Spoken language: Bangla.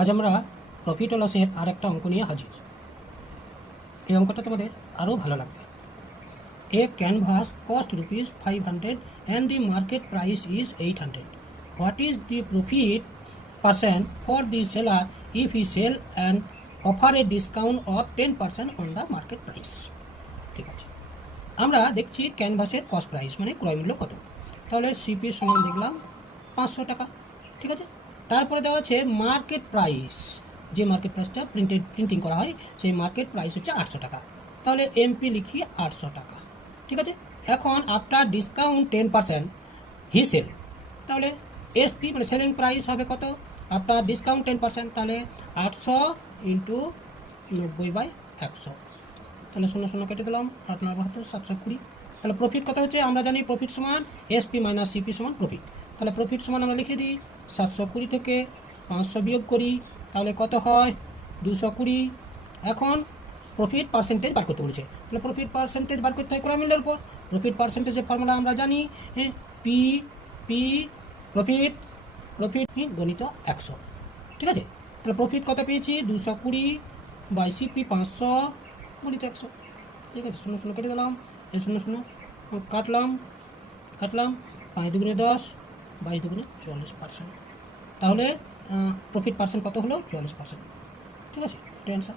আজ আমরা প্রফিট ও লসের আর একটা অঙ্ক নিয়ে হাজির। এই অঙ্কটা তোমাদের আরও ভালো লাগবে। এ canvas cost ₹500 and the market price is 800. What is the profit percent for the seller if he sell and offer a discount of 10% on the market price? ঠিক আছে, আমরা দেখছি ক্যানভাসের কস্ট প্রাইস মানে ক্রয় মূল্য কত। তাহলে সিপি সমান দেখলাম 500 টাকা। ঠিক আছে, তারপরে দেওয়া আছে মার্কেট প্রাইস, যে মার্কেট প্রাইসটা প্রিন্টিং করা হয় সেই মার্কেট প্রাইস হচ্ছে 800 টাকা। তাহলে এমপি লিখি 800 টাকা। ঠিক আছে, এখন আফটার ডিসকাউন্ট 10% হি সেল, তাহলে এসপি মানে সেলিং প্রাইস হবে কত আফটার ডিসকাউন্ট 10%, তাহলে 800 ইন্টু 90/100, তাহলে 0 কেটে দিলাম, 8 9 72 720। তাহলে প্রফিট কত হচ্ছে আমরা জানি, প্রফিট সমান এসপি মাইনাস সিপি সমান প্রফিট। তাহলে প্রফিট সমান আমরা লিখে দিই 720 থেকে 500 বিয়োগ করি, তাহলে কত হয় 220। এখন প্রফিট পার্সেন্টেজ বার করতে বলেছে, তাহলে প্রফিট পার্সেন্টেজ বার করতে হয় ক্রয় মূল্যের উপর। প্রফিট পার্সেন্টেজের ফর্মুলা আমরা জানি, পি পি প্রফিট গণিত 100। ঠিক আছে, তাহলে প্রফিট কত পেয়েছি 220/সিপি 500 গণিত 100। ঠিক আছে, 0 কেটে দিলাম, 0 কাটলাম 5 দুগুণে 10, 22 দুগুণে 44%। তাহলে প্রফিট পার্সেন্ট কত হলো 44%। ঠিক আছে, এটা অ্যান্সার।